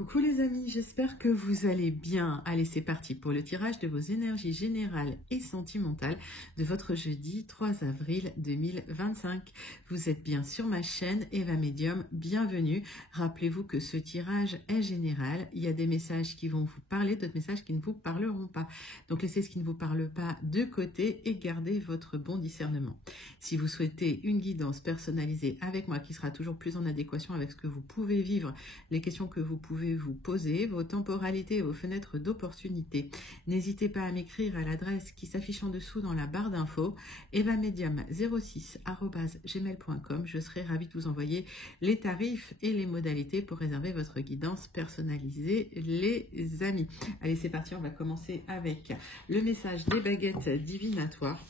Coucou les amis, j'espère que vous allez bien. Allez, c'est parti pour le tirage de vos énergies générales et sentimentales de votre jeudi 3 avril 2025. Vous êtes bien sur ma chaîne Eva Medium, bienvenue. Rappelez-vous que ce tirage est général. Il y a des messages qui vont vous parler, d'autres messages qui ne vous parleront pas. Donc laissez ce qui ne vous parle pas de côté et gardez votre bon discernement. Si vous souhaitez une guidance personnalisée avec moi qui sera toujours plus en adéquation avec ce que vous pouvez vivre, les questions que vous pouvez vous poser, vos temporalités et vos fenêtres d'opportunité. N'hésitez pas à m'écrire à l'adresse qui s'affiche en dessous dans la barre d'infos, evamedium06@gmail.com. Je serai ravie de vous envoyer les tarifs et les modalités pour réserver votre guidance personnalisée, les amis. Allez, c'est parti, on va commencer avec le message des baguettes divinatoires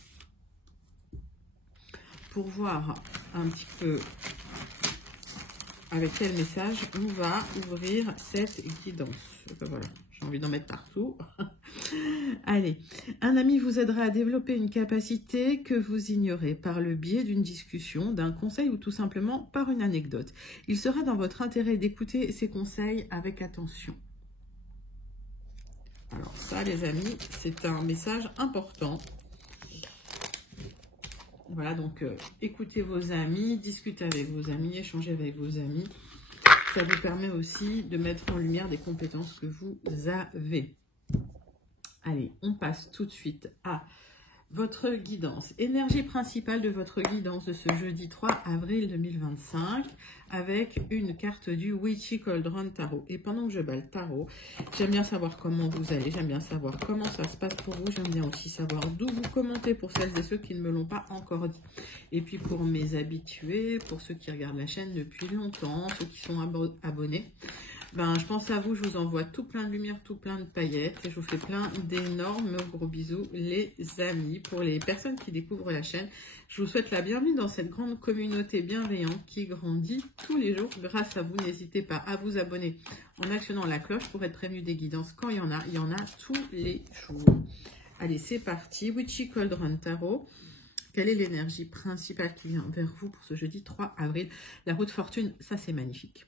pour voir un petit peu avec quel message on va ouvrir cette guidance. Voilà, j'ai envie d'en mettre partout. Allez, un ami vous aidera à développer une capacité que vous ignorez par le biais d'une discussion, d'un conseil ou tout simplement par une anecdote. Il sera dans votre intérêt d'écouter ces conseils avec attention. Alors ça, les amis, c'est un message important. Voilà, donc écoutez vos amis, discutez avec vos amis, échangez avec vos amis. Ça vous permet aussi de mettre en lumière des compétences que vous avez. Allez, on passe tout de suite à votre guidance. Énergie principale de votre guidance de ce jeudi 3 avril 2025 avec une carte du Witchy Cauldron Tarot. Et pendant que je bats le tarot, j'aime bien savoir comment vous allez, j'aime bien savoir comment ça se passe pour vous, j'aime bien aussi savoir d'où vous commentez pour celles et ceux qui ne me l'ont pas encore dit. Et puis pour mes habitués, pour ceux qui regardent la chaîne depuis longtemps, ceux qui sont abonnés, ben, je pense à vous, je vous envoie tout plein de lumière, tout plein de paillettes et je vous fais plein d'énormes gros bisous les amis. Pour les personnes qui découvrent la chaîne, je vous souhaite la bienvenue dans cette grande communauté bienveillante qui grandit tous les jours grâce à vous. N'hésitez pas à vous abonner en actionnant la cloche pour être prévenu des guidances quand il y en a tous les jours. Allez, c'est parti. Witchy Cauldron Tarot. Quelle est l'énergie principale qui vient vers vous pour ce jeudi 3 avril? La roue de fortune, ça c'est magnifique.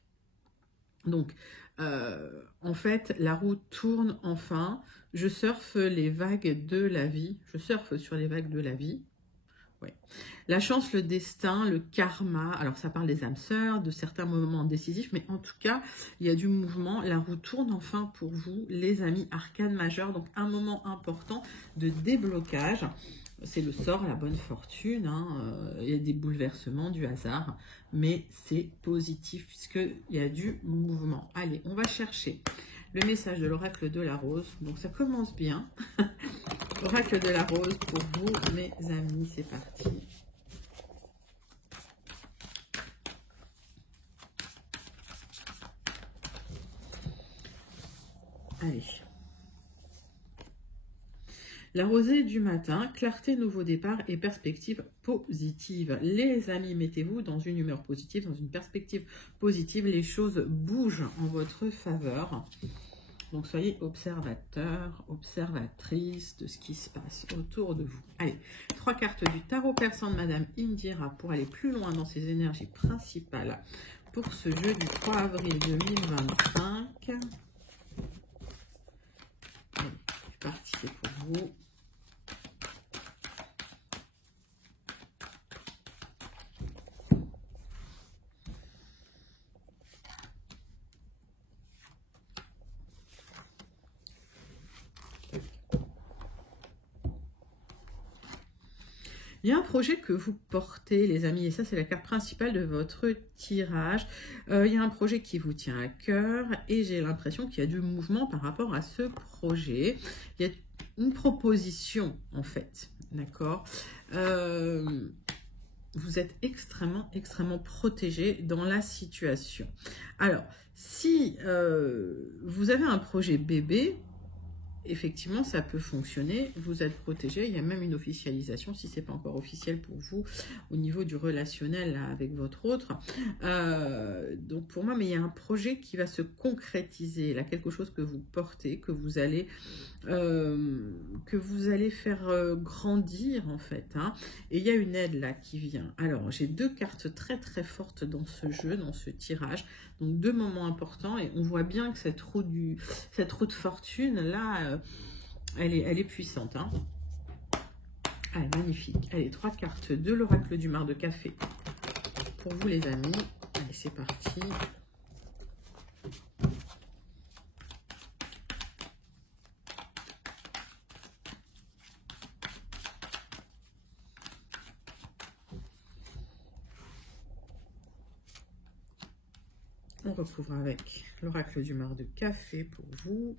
Donc, en fait, la roue tourne enfin. Je surfe les vagues de la vie. Je surfe sur les vagues de la vie. Ouais. La chance, le destin, le karma. Alors, ça parle des âmes sœurs, de certains moments décisifs. Mais en tout cas, il y a du mouvement. La roue tourne enfin pour vous, les amis. Arcane majeur. Donc, un moment important de déblocage. C'est le sort, la bonne fortune, hein. Il y a des bouleversements, du hasard, mais c'est positif puisqu'il y a du mouvement. Allez, on va chercher le message de l'oracle de la rose. Donc ça commence bien. Oracle de la rose pour vous, mes amis, c'est parti. Allez. La rosée du matin, clarté, nouveau départ et perspective positive. Les amis, mettez-vous dans une humeur positive, dans une perspective positive. Les choses bougent en votre faveur. Donc, soyez observateurs, observatrices de ce qui se passe autour de vous. Allez, 3 cartes du tarot persan de Madame Indira pour aller plus loin dans ses énergies principales pour ce jeudi 3 avril 2025. Allez, c'est parti, c'est pour vous. Il y a un projet que vous portez, les amis, et ça, c'est la carte principale de votre tirage. Il y a un projet qui vous tient à cœur et j'ai l'impression qu'il y a du mouvement par rapport à ce projet. Il y a une proposition, en fait, d'accord? Vous êtes extrêmement, extrêmement protégé dans la situation. Alors, si vous avez un projet bébé, effectivement, ça peut fonctionner. Vous êtes protégé. Il y a même une officialisation, si ce n'est pas encore officiel pour vous, au niveau du relationnel là, avec votre autre. Donc, pour moi, mais il y a un projet qui va se concrétiser. Là, quelque chose que vous portez, que vous allez faire grandir, en fait. Hein. Et il y a une aide, là, qui vient. Alors, j'ai 2 cartes très, très fortes dans ce jeu, dans ce tirage. Donc, 2 moments importants. Et on voit bien que cette roue de fortune, là, elle est puissante. Hein. Elle est magnifique. Allez, 3 cartes de l'oracle du mar de café pour vous, les amis. Allez, c'est parti. On recouvre avec l'oracle du mar de café pour vous.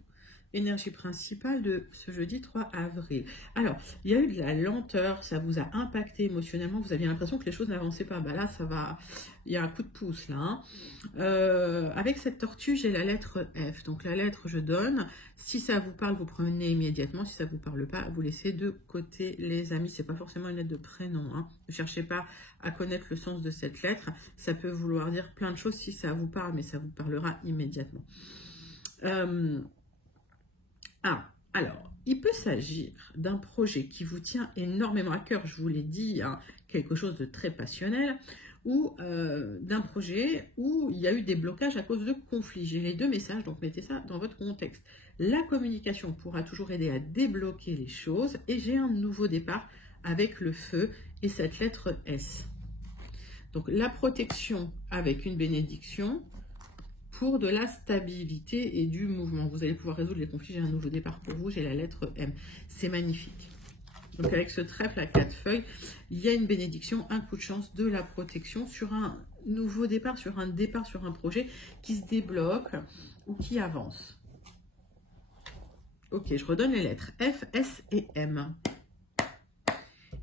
Énergie principale de ce jeudi 3 avril. Alors, il y a eu de la lenteur, ça vous a impacté émotionnellement, vous aviez l'impression que les choses n'avançaient pas. Bah là, ça va, il y a un coup de pouce là. Hein. Avec cette tortue, j'ai la lettre F. Donc la lettre, je donne. Si ça vous parle, vous prenez immédiatement. Si ça ne vous parle pas, vous laissez de côté, les amis. C'est pas forcément une lettre de prénom. Hein. Ne cherchez pas à connaître le sens de cette lettre. Ça peut vouloir dire plein de choses si ça vous parle, mais ça vous parlera immédiatement. Alors, il peut s'agir d'un projet qui vous tient énormément à cœur, je vous l'ai dit, hein, quelque chose de très passionnel, ou d'un projet où il y a eu des blocages à cause de conflits. J'ai les 2 messages, donc mettez ça dans votre contexte. La communication pourra toujours aider à débloquer les choses, et j'ai un nouveau départ avec le feu et cette lettre S. Donc, la protection avec une bénédiction, pour de la stabilité et du mouvement. Vous allez pouvoir résoudre les conflits. J'ai un nouveau départ pour vous. J'ai la lettre M. C'est magnifique. Donc, avec ce trèfle à 4 feuilles, il y a une bénédiction, un coup de chance, de la protection sur un nouveau départ sur un projet qui se débloque ou qui avance. Ok, je redonne les lettres F, S et M.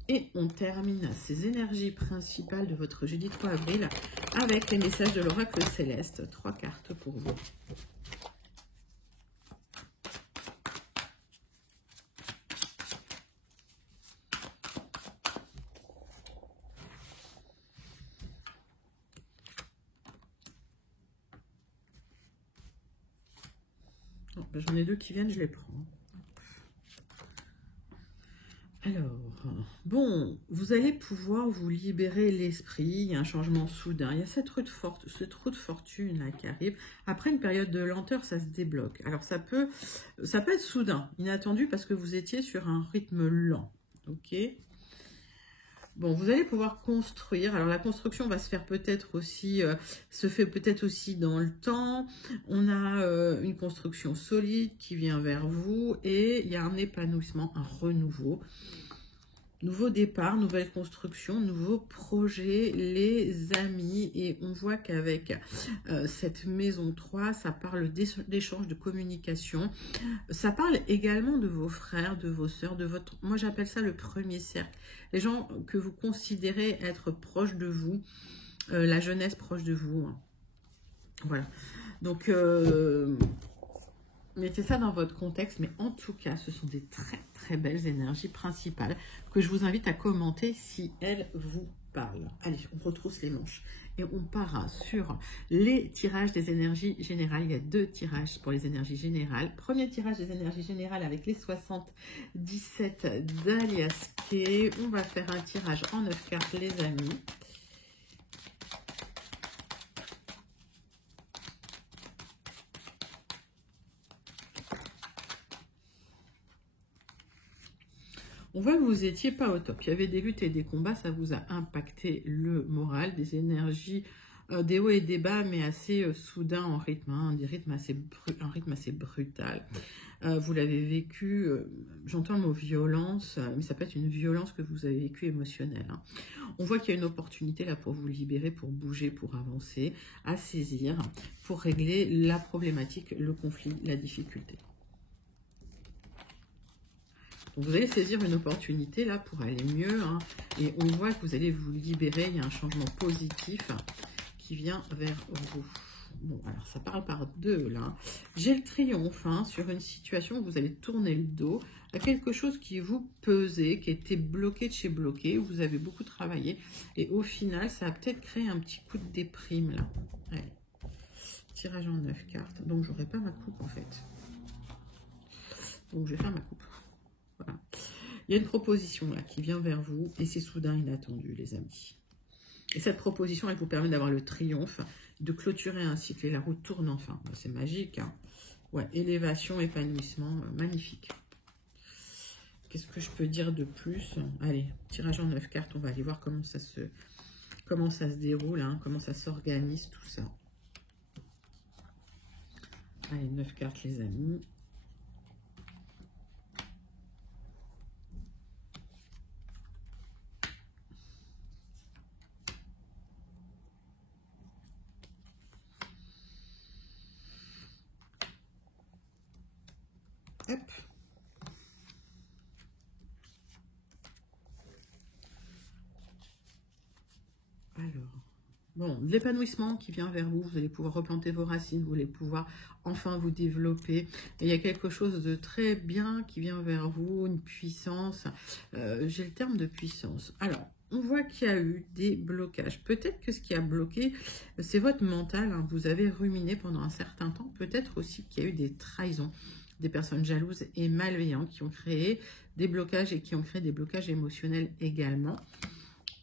Et on termine ces énergies principales de votre jeudi 3 avril avec les messages de l'oracle céleste. 3 cartes pour vous. J'en ai 2 qui viennent, je les prends. Alors, bon, vous allez pouvoir vous libérer l'esprit, il y a un changement soudain, il y a cette roue de fortune là qui arrive. Après une période de lenteur, ça se débloque. Alors ça peut être soudain, inattendu parce que vous étiez sur un rythme lent, ok? Bon, vous allez pouvoir construire. Alors, la construction va se faire peut-être aussi, dans le temps. On a une construction solide qui vient vers vous et il y a un épanouissement, un renouveau. Nouveau départ, nouvelle construction, nouveau projet, les amis. Et on voit qu'avec cette maison 3, ça parle d'échange, de communication. Ça parle également de vos frères, de vos sœurs, de votre... Moi, j'appelle ça le premier cercle. Les gens que vous considérez être proches de vous, la jeunesse proche de vous. Hein. Voilà. Donc... mettez ça dans votre contexte, mais en tout cas, ce sont des très très belles énergies principales que je vous invite à commenter si elles vous parlent. Allez, on retrousse les manches et on part sur les tirages des énergies générales. Il y a 2 tirages pour les énergies générales. Premier tirage des énergies générales avec les 77 d'Alias Kay. On va faire un tirage en 9 cartes, les amis. On voit que vous n'étiez pas au top. Il y avait des luttes et des combats, ça vous a impacté le moral, des énergies, des hauts et des bas, mais assez soudains en rythme, hein, un rythme assez brutal. Vous l'avez vécu, j'entends le mot violence, mais ça peut être une violence que vous avez vécue émotionnelle. Hein. On voit qu'il y a une opportunité là pour vous libérer, pour bouger, pour avancer, à saisir, pour régler la problématique, le conflit, la difficulté. Donc vous allez saisir une opportunité là pour aller mieux, hein, et on voit que vous allez vous libérer, il y a un changement positif qui vient vers vous. Bon, alors ça parle par deux, là. J'ai le triomphe, hein, sur une situation où vous allez tourner le dos à quelque chose qui vous pesait, qui était bloqué de chez bloqué, où vous avez beaucoup travaillé. Et au final, ça a peut-être créé un petit coup de déprime, là. Allez. Tirage en 9 cartes. Donc, j'aurai pas ma coupe, en fait. Donc, je vais faire ma coupe. Voilà. Il y a une proposition, là, qui vient vers vous. Et c'est soudain, inattendu, les amis. Et cette proposition, elle vous permet d'avoir le triomphe, de clôturer un cycle. Et la roue tourne enfin. C'est magique, hein. Ouais, élévation, épanouissement, magnifique. Qu'est-ce que je peux dire de plus? Allez, tirage en 9 cartes. On va aller voir comment ça se déroule, hein, comment ça s'organise, tout ça. Allez, 9 cartes, les amis. Hop. Alors, bon, l'épanouissement qui vient vers vous, vous allez pouvoir replanter vos racines, vous allez pouvoir enfin vous développer. Et il y a quelque chose de très bien qui vient vers vous, une puissance. J'ai le terme de puissance. Alors, on voit qu'il y a eu des blocages. Peut-être que ce qui a bloqué, c'est votre mental, hein. Vous avez ruminé pendant un certain temps. Peut-être aussi qu'il y a eu des trahisons, des personnes jalouses et malveillantes qui ont créé des blocages et qui ont créé des blocages émotionnels également.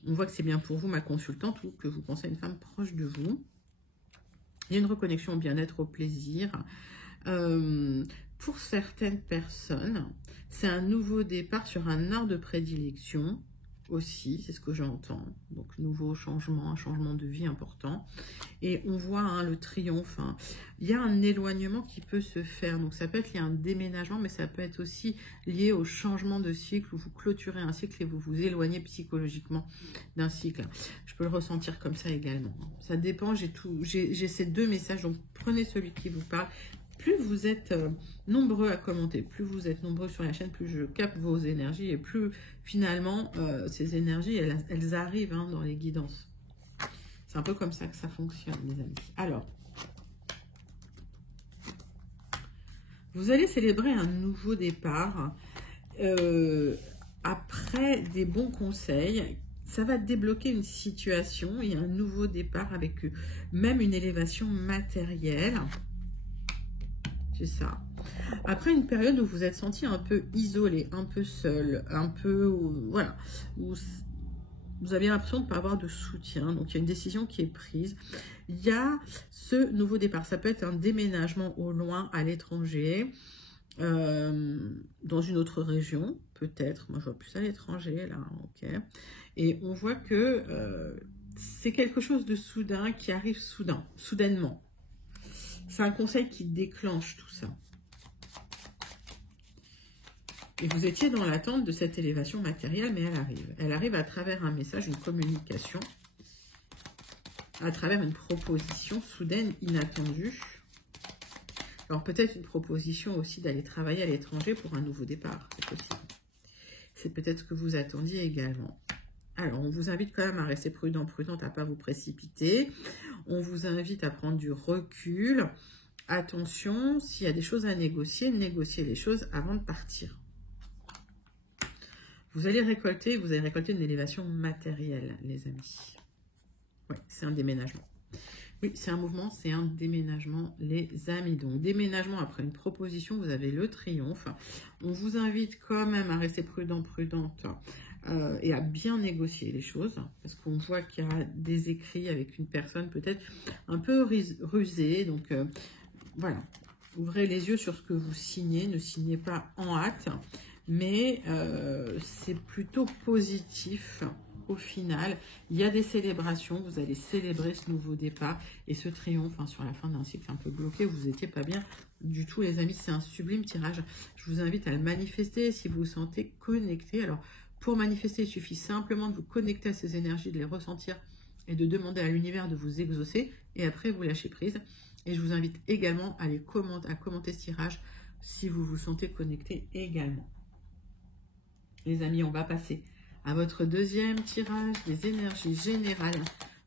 On voit que c'est bien pour vous, ma consultante, ou que vous pensez à une femme proche de vous. Il y a une reconnexion au bien-être, au plaisir. Pour certaines personnes, c'est un nouveau départ sur un art de prédilection aussi, c'est ce que j'entends. Donc, nouveau changement, un changement de vie important. Et on voit, hein, le triomphe. Hein. Il y a un éloignement qui peut se faire. Donc, ça peut être lié à un déménagement, mais ça peut être aussi lié au changement de cycle où vous clôturez un cycle et vous vous éloignez psychologiquement d'un cycle. Je peux le ressentir comme ça également. Ça dépend, j'ai ces deux messages. Donc, prenez celui qui vous parle. Plus vous êtes nombreux à commenter, plus vous êtes nombreux sur la chaîne, plus je capte vos énergies et plus finalement ces énergies, elles arrivent, hein, dans les guidances. C'est un peu comme ça que ça fonctionne, les amis. Alors, vous allez célébrer un nouveau départ après des bons conseils. Ça va débloquer une situation et un nouveau départ avec même une élévation matérielle. C'est ça. Après une période où vous êtes senti un peu isolé, un peu seul, un peu, voilà, où vous avez l'impression de ne pas avoir de soutien. Donc, il y a une décision qui est prise. Il y a ce nouveau départ. Ça peut être un déménagement au loin, à l'étranger, dans une autre région, peut-être. Moi, je vois plus à l'étranger, là, ok. Et on voit que c'est quelque chose de soudain qui arrive soudainement. C'est un conseil qui déclenche tout ça. Et vous étiez dans l'attente de cette élévation matérielle, mais elle arrive. Elle arrive à travers un message, une communication, à travers une proposition soudaine, inattendue. Alors peut-être une proposition aussi d'aller travailler à l'étranger pour un nouveau départ, c'est possible. C'est peut-être ce que vous attendiez également. Alors, on vous invite quand même à rester prudent, prudente, à ne pas vous précipiter. On vous invite à prendre du recul. Attention, s'il y a des choses à négocier, négociez les choses avant de partir. Vous allez récolter une élévation matérielle, les amis. Oui, c'est un déménagement. Oui, c'est un mouvement, c'est un déménagement, les amis. Donc, déménagement après une proposition, vous avez le triomphe. On vous invite quand même à rester prudent, prudente et à bien négocier les choses. Parce qu'on voit qu'il y a des écrits avec une personne peut-être un peu rusée. Donc, voilà. Ouvrez les yeux sur ce que vous signez. Ne signez pas en hâte. Mais c'est plutôt positif. Au final, il y a des célébrations, vous allez célébrer ce nouveau départ et ce triomphe, hein, sur la fin d'un cycle un peu bloqué, vous n'étiez pas bien du tout, les amis. C'est un sublime tirage. Je vous invite à le manifester si vous vous sentez connecté. Alors, pour manifester, il suffit simplement de vous connecter à ces énergies, de les ressentir et de demander à l'univers de vous exaucer. Et après, vous lâchez prise. Et je vous invite également à commenter ce tirage si vous vous sentez connecté également. Les amis, on va passer à votre deuxième tirage des énergies générales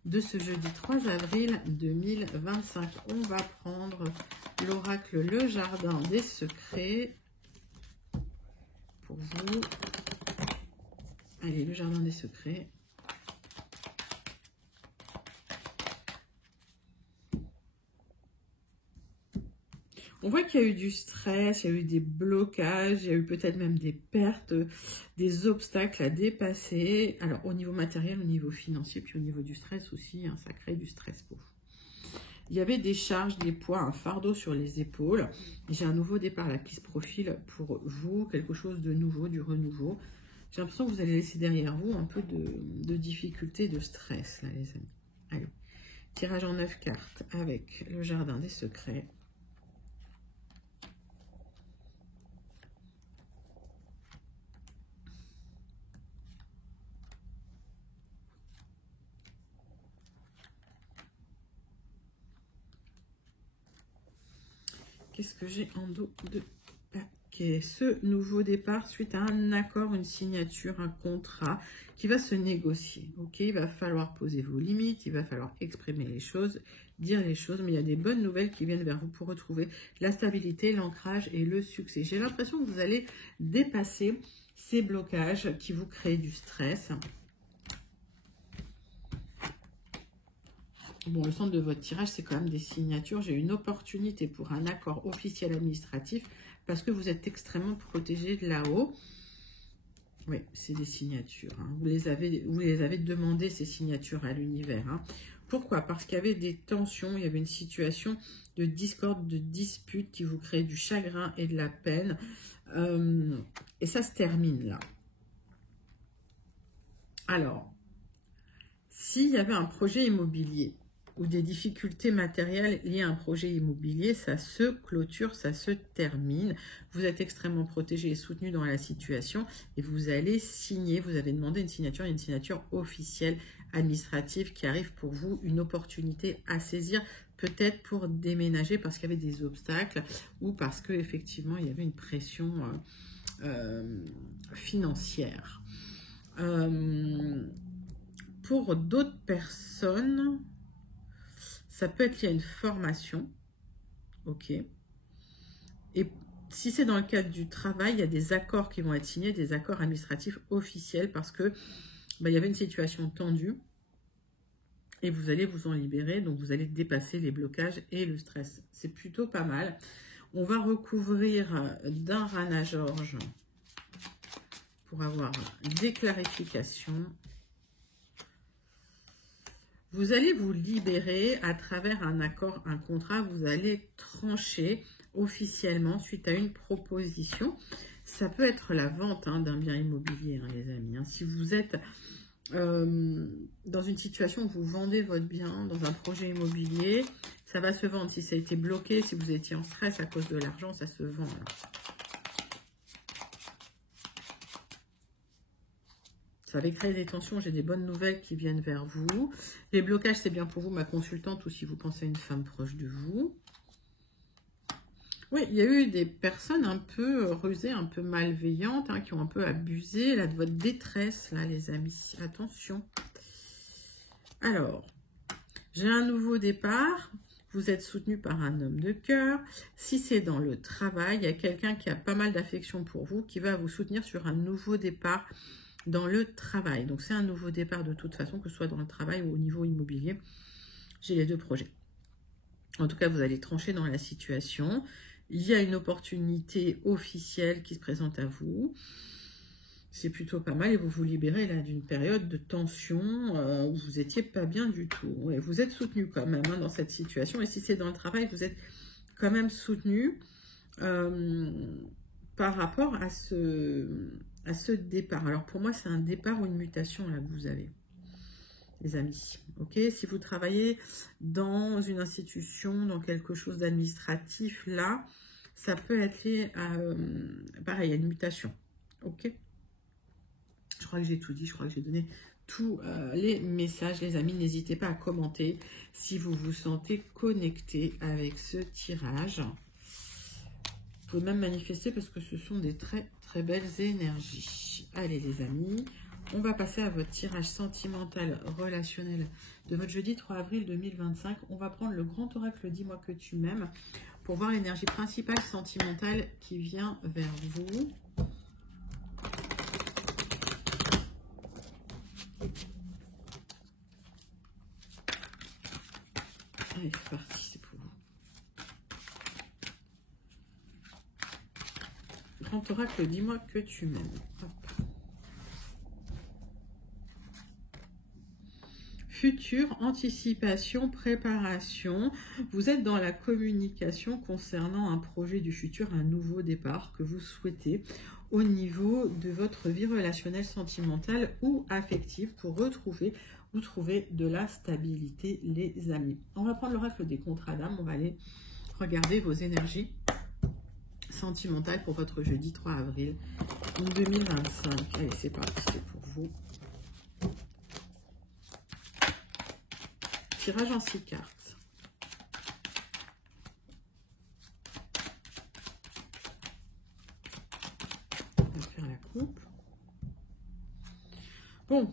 de ce jeudi 3 avril 2025. On va prendre l'oracle Le Jardin des Secrets pour vous. Allez, Le Jardin des Secrets. On voit qu'il y a eu du stress, il y a eu des blocages, il y a eu peut-être même des pertes, des obstacles à dépasser. Alors, au niveau matériel, au niveau financier, puis au niveau du stress aussi, hein, ça crée du stress pour vous. Il y avait des charges, des poids, un fardeau sur les épaules. J'ai un nouveau départ là qui se profile pour vous, quelque chose de nouveau, du renouveau. J'ai l'impression que vous allez laisser derrière vous un peu de difficultés, de stress, là, les amis. Allez, tirage en 9 cartes avec le Jardin des Secrets. Qu'est-ce que j'ai en dos de paquet? Ce nouveau départ suite à un accord, une signature, un contrat qui va se négocier. Ok, il va falloir poser vos limites, il va falloir exprimer les choses, dire les choses, mais il y a des bonnes nouvelles qui viennent vers vous pour retrouver la stabilité, l'ancrage et le succès. J'ai l'impression que vous allez dépasser ces blocages qui vous créent du stress. Bon, le centre de votre tirage, c'est quand même des signatures. J'ai une opportunité pour un accord officiel administratif parce que vous êtes extrêmement protégé de là-haut. Oui, c'est des signatures. Hein. Vous les avez demandé, ces signatures, à l'univers. Hein. Pourquoi? Parce qu'il y avait des tensions, il y avait une situation de discorde, de dispute qui vous crée du chagrin et de la peine. Et ça se termine là. Alors, s'il y avait un projet immobilier, ou des difficultés matérielles liées à un projet immobilier, ça se clôture, ça se termine. Vous êtes extrêmement protégé et soutenu dans la situation et vous allez signer, vous avez demandé une signature officielle administrative qui arrive pour vous, une opportunité à saisir, peut-être pour déménager parce qu'il y avait des obstacles ou parce qu'effectivement il y avait une pression financière. Pour d'autres personnes, ça peut être lié à une formation, ok. Et si c'est dans le cadre du travail, il y a des accords qui vont être signés, des accords administratifs officiels parce que il y avait une situation tendue et vous allez vous en libérer, donc vous allez dépasser les blocages et le stress. C'est plutôt pas mal. On va recouvrir d'un Rana George pour avoir des clarifications. Vous allez vous libérer à travers un accord, un contrat. Vous allez trancher officiellement suite à une proposition. Ça peut être la vente d'un bien immobilier, les amis. Si vous êtes dans une situation où vous vendez votre bien dans un projet immobilier, ça va se vendre. Si ça a été bloqué, si vous étiez en stress à cause de l'argent, ça se vend. Là. Ça avait créé des tensions, j'ai des bonnes nouvelles qui viennent vers vous. Les blocages, c'est bien pour vous, ma consultante, ou si vous pensez à une femme proche de vous. Oui, il y a eu des personnes un peu rusées, un peu malveillantes, qui ont un peu abusé là, de votre détresse, là, les amis. Attention. Alors, j'ai un nouveau départ. Vous êtes soutenu par un homme de cœur. Si c'est dans le travail, il y a quelqu'un qui a pas mal d'affection pour vous, qui va vous soutenir sur un nouveau départ dans le travail. Donc, c'est un nouveau départ de toute façon, que ce soit dans le travail ou au niveau immobilier. J'ai les deux projets. En tout cas, vous allez trancher dans la situation. Il y a une opportunité officielle qui se présente à vous. C'est plutôt pas mal et vous vous libérez là d'une période de tension où vous n'étiez pas bien du tout. Et vous êtes soutenu quand même dans cette situation. Et si c'est dans le travail, vous êtes quand même soutenu par rapport à ce départ. Alors pour moi, c'est un départ ou une mutation là que vous avez, les amis. Ok, si vous travaillez dans une institution, dans quelque chose d'administratif, là, ça peut être lié à, pareil, à une mutation. Ok. Je crois que j'ai tout dit, je crois que j'ai donné tous les messages, les amis. N'hésitez pas à commenter si vous vous sentez connecté avec ce tirage. Vous pouvez même manifester parce que ce sont des très très belles énergies. Allez les amis, On va passer à votre tirage sentimental relationnel de votre jeudi 3 avril 2025. On va prendre le grand oracle Dis-moi que tu m'aimes pour voir l'énergie principale sentimentale qui vient vers vous. Allez, c'est parti, c'est pour vous. Grand oracle, dis-moi que tu m'aimes. Futur, anticipation, préparation. Vous êtes dans la communication concernant un projet du futur, un nouveau départ que vous souhaitez au niveau de votre vie relationnelle, sentimentale ou affective pour retrouver ou trouver de la stabilité, les amis. On va prendre l'oracle des contrats d'âme. On va aller regarder vos énergies sentimentales pour votre jeudi 3 avril 2025. Allez, c'est parti, c'est pour vous. Tirage en 6 cartes. On va faire la coupe. Bon,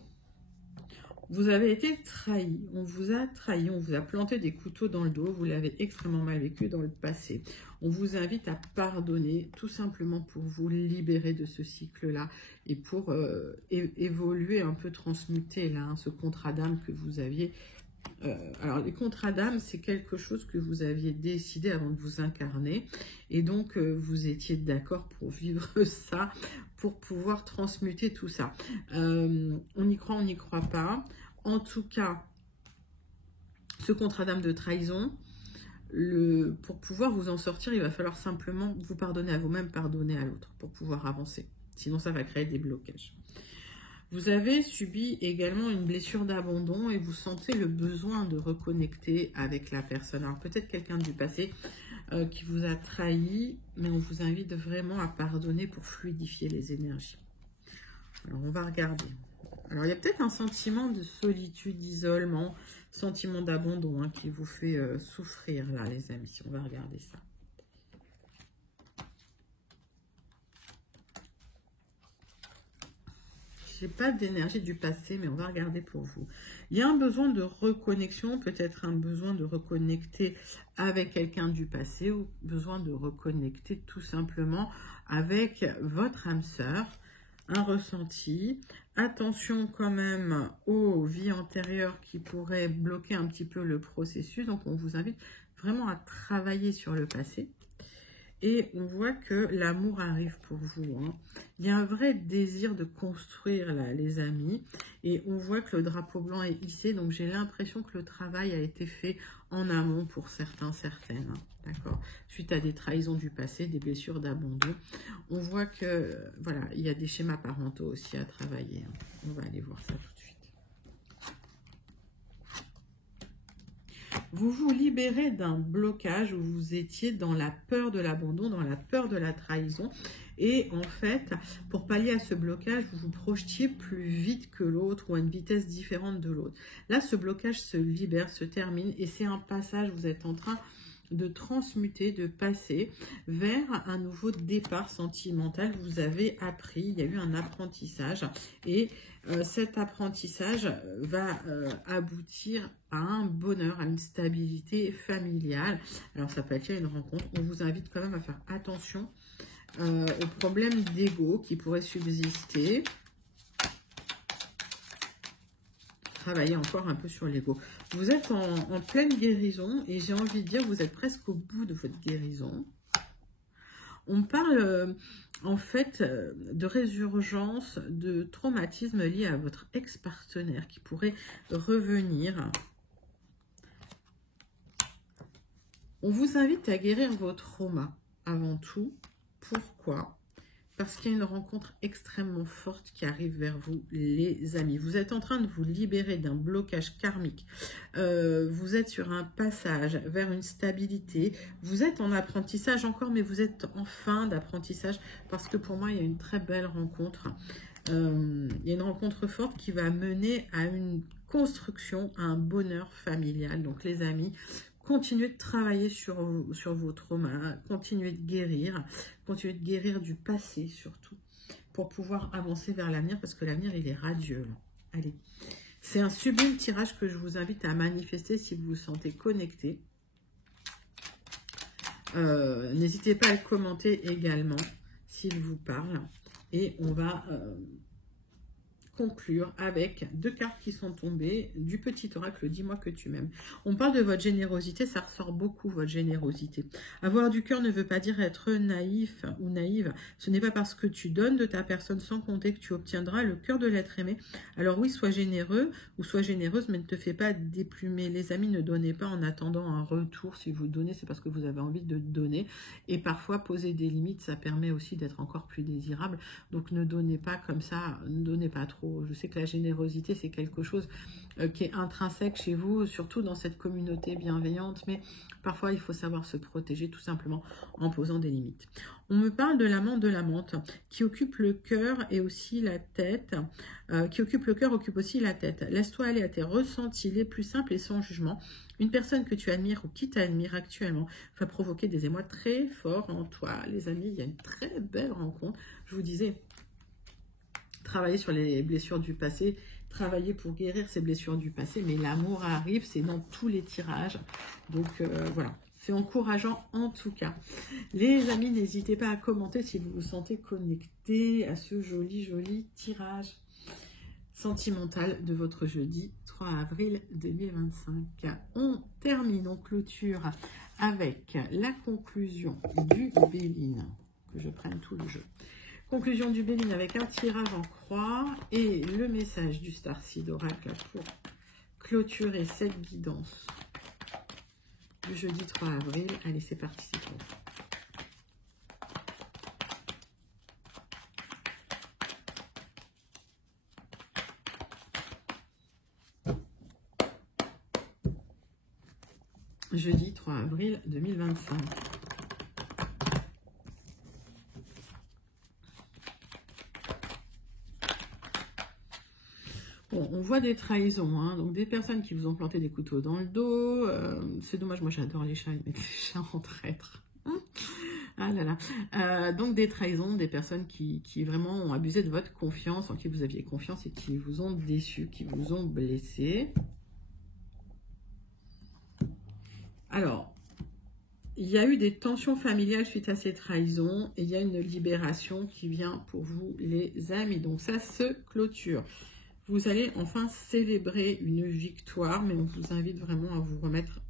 vous avez été trahi. On vous a trahi, on vous a planté des couteaux dans le dos. Vous l'avez extrêmement mal vécu dans le passé. On vous invite à pardonner tout simplement pour vous libérer de ce cycle-là et pour évoluer un peu, transmuter là, ce contrat d'âme que vous aviez. Alors, les contrats d'âme, c'est quelque chose que vous aviez décidé avant de vous incarner. Et donc, vous étiez d'accord pour vivre ça, pour pouvoir transmuter tout ça. On y croit, on n'y croit pas. En tout cas, ce contrat d'âme de trahison, pour pouvoir vous en sortir, il va falloir simplement vous pardonner à vous-même, pardonner à l'autre pour pouvoir avancer. Sinon, ça va créer des blocages. Vous avez subi également une blessure d'abandon et vous sentez le besoin de reconnecter avec la personne. Alors peut-être quelqu'un du passé qui vous a trahi, mais on vous invite vraiment à pardonner pour fluidifier les énergies. Alors on va regarder. Alors il y a peut-être un sentiment de solitude, d'isolement, sentiment d'abandon hein, qui vous fait souffrir là les amis. On va regarder ça. Je n'ai pas d'énergie du passé, mais on va regarder pour vous. Il y a un besoin de reconnexion, peut-être un besoin de reconnecter avec quelqu'un du passé ou besoin de reconnecter tout simplement avec votre âme sœur, un ressenti. Attention quand même aux vies antérieures qui pourraient bloquer un petit peu le processus. Donc, on vous invite vraiment à travailler sur le passé. Et on voit que l'amour arrive pour vous. Hein. Il y a un vrai désir de construire là, les amis. Et on voit que le drapeau blanc est hissé. Donc j'ai l'impression que le travail a été fait en amont pour certains, certaines. Hein. D'accord. Suite à des trahisons du passé, des blessures d'abandon. On voit que voilà, il y a des schémas parentaux aussi à travailler. Hein. On va aller voir ça tout de suite. Vous vous libérez d'un blocage où vous étiez dans la peur de l'abandon, dans la peur de la trahison. Et en fait, pour pallier à ce blocage, vous vous projetiez plus vite que l'autre ou à une vitesse différente de l'autre. Là, ce blocage se libère, se termine et c'est un passage, vous êtes en train de transmuter, de passer vers un nouveau départ sentimental. Vous avez appris, il y a eu un apprentissage et cet apprentissage va aboutir à un bonheur, à une stabilité familiale. Alors ça peut être une rencontre. On vous invite quand même à faire attention aux problèmes d'ego qui pourraient subsister. Travailler encore un peu sur l'ego. Vous êtes en pleine guérison et j'ai envie de dire vous êtes presque au bout de votre guérison. On parle en fait de résurgence de traumatisme lié à votre ex-partenaire qui pourrait revenir. On vous invite à guérir vos traumas avant tout. Pourquoi ? Parce qu'il y a une rencontre extrêmement forte qui arrive vers vous, les amis. Vous êtes en train de vous libérer d'un blocage karmique. Vous êtes sur un passage vers une stabilité. Vous êtes en apprentissage encore, mais vous êtes en fin d'apprentissage. Parce que pour moi, il y a une très belle rencontre. Il y a une rencontre forte qui va mener à une construction, à un bonheur familial. Donc les amis, continuez de travailler sur vos traumas, continuez de guérir du passé surtout. pour pouvoir avancer vers l'avenir, parce que l'avenir, il est radieux. Là. Allez, c'est un sublime tirage que je vous invite à manifester si vous vous sentez connecté. N'hésitez pas à le commenter également s'il vous parle. Et on va conclure avec 2 cartes qui sont tombées du petit oracle. Dis-moi que tu m'aimes. On parle de votre générosité, ça ressort beaucoup votre générosité. Avoir du cœur ne veut pas dire être naïf ou naïve. Ce n'est pas parce que tu donnes de ta personne sans compter que tu obtiendras le cœur de l'être aimé. Alors oui, sois généreux ou sois généreuse, mais ne te fais pas déplumer. Les amis, ne donnez pas en attendant un retour. Si vous donnez, c'est parce que vous avez envie de donner. Et parfois, poser des limites, ça permet aussi d'être encore plus désirable. Donc ne donnez pas comme ça, ne donnez pas trop. Je sais que la générosité, c'est quelque chose qui est intrinsèque chez vous, surtout dans cette communauté bienveillante, mais parfois, il faut savoir se protéger tout simplement en posant des limites. On me parle de l'amant, de l'amante, qui occupe le cœur et aussi la tête, qui occupe le cœur, occupe aussi la tête. Laisse-toi aller à tes ressentis les plus simples et sans jugement. Une personne que tu admires ou qui t'admire actuellement va provoquer des émois très forts en toi. Les amis, il y a une très belle rencontre. Je vous disais, travailler sur les blessures du passé, travailler pour guérir ces blessures du passé, mais l'amour arrive, c'est dans tous les tirages. Donc voilà, c'est encourageant en tout cas. Les amis, n'hésitez pas à commenter si vous vous sentez connecté à ce joli tirage sentimental de votre jeudi 3 avril 2025. On termine, on clôture avec la conclusion du Béline, que je prenne tout le jeu. Conclusion du Béline avec un tirage en croix et le message du Starseed Oracle pour clôturer cette guidance du jeudi 3 avril. Allez, c'est parti, c'est pour vous. Jeudi 3 avril 2025. Bon, on voit des trahisons, hein, donc des personnes qui vous ont planté des couteaux dans le dos. C'est dommage, moi j'adore les chats, ils mettent les chats en traître. Ah là là. Donc des trahisons, des personnes qui vraiment ont abusé de votre confiance, en qui vous aviez confiance et qui vous ont déçu, qui vous ont blessé. Alors, il y a eu des tensions familiales suite à ces trahisons et il y a une libération qui vient pour vous, les amis. Donc ça se clôture. Vous allez enfin célébrer une victoire, mais on vous invite vraiment à vous remettre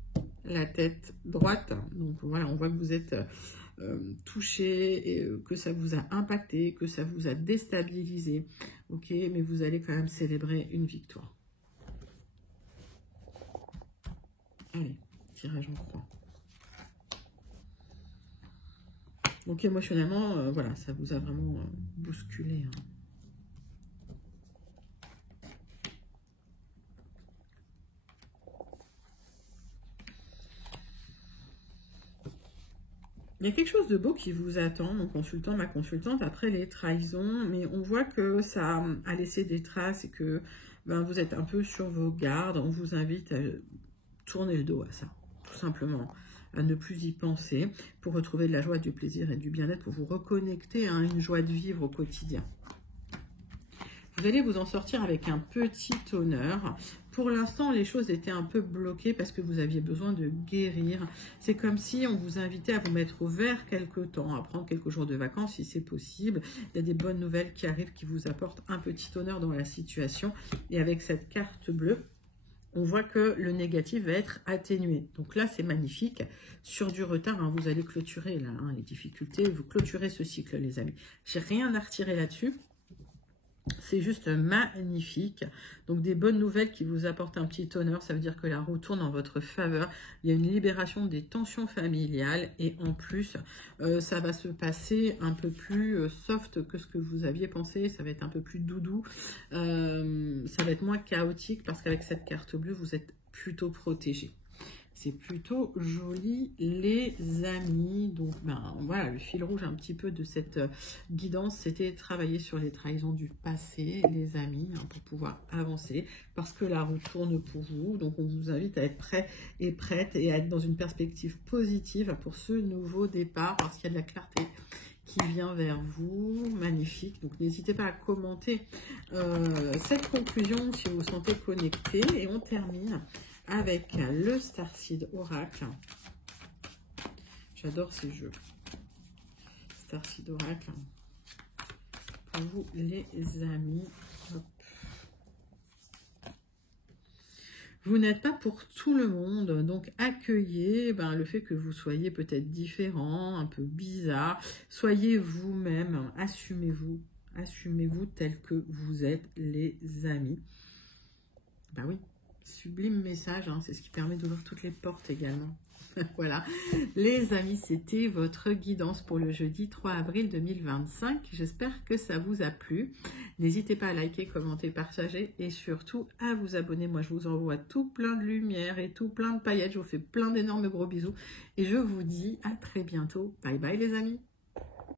la tête droite. Donc voilà, on voit que vous êtes touché, et que ça vous a impacté, que ça vous a déstabilisé. Ok, mais vous allez quand même célébrer une victoire. Allez, tirage en croix. Donc émotionnellement, voilà, ça vous a vraiment bousculé. Hein. Il y a quelque chose de beau qui vous attend, mon consultant, ma consultante, après les trahisons, mais on voit que ça a laissé des traces et que vous êtes un peu sur vos gardes. On vous invite à tourner le dos à ça, tout simplement, à ne plus y penser pour retrouver de la joie, du plaisir et du bien-être, pour vous reconnecter à une joie de vivre au quotidien. Vous allez vous en sortir avec un petit honneur. Pour l'instant, les choses étaient un peu bloquées parce que vous aviez besoin de guérir. C'est comme si on vous invitait à vous mettre au vert quelque temps, à prendre quelques jours de vacances si c'est possible. Il y a des bonnes nouvelles qui arrivent, qui vous apportent un petit honneur dans la situation. Et avec cette carte bleue, on voit que le négatif va être atténué. Donc là, c'est magnifique. Sur du retard, hein, vous allez clôturer là, hein, les difficultés. Vous clôturez ce cycle, les amis. J'ai rien à retirer là-dessus. C'est juste magnifique. Donc des bonnes nouvelles qui vous apportent un petit honneur. Ça veut dire que la roue tourne en votre faveur. Il y a une libération des tensions familiales. Et en plus, ça va se passer un peu plus soft que ce que vous aviez pensé. Ça va être un peu plus doudou. Ça va être moins chaotique parce qu'avec cette carte bleue, vous êtes plutôt protégé. C'est plutôt joli, les amis. Donc, voilà, le fil rouge un petit peu de cette guidance, c'était travailler sur les trahisons du passé, les amis, hein, pour pouvoir avancer, parce que la roue tourne pour vous. Donc, on vous invite à être prêt et prête et à être dans une perspective positive pour ce nouveau départ, parce qu'il y a de la clarté qui vient vers vous. Magnifique. Donc, n'hésitez pas à commenter cette conclusion si vous vous sentez connecté. Et on termine avec le Starseed Oracle. J'adore ces jeux. Starseed Oracle. Pour vous, les amis. Hop. Vous n'êtes pas pour tout le monde, donc accueillez le fait que vous soyez peut-être différent, un peu bizarre. Soyez vous-même, assumez-vous tel que vous êtes, les amis. Ben oui, sublime message, hein, c'est ce qui permet d'ouvrir toutes les portes également. Voilà, les amis, c'était votre guidance pour le jeudi 3 avril 2025. J'espère que ça vous a plu. N'hésitez pas à liker, commenter, partager et surtout à vous abonner. Moi, je vous envoie tout plein de lumière et tout plein de paillettes. Je vous fais plein d'énormes gros bisous et je vous dis à très bientôt. Bye bye les amis.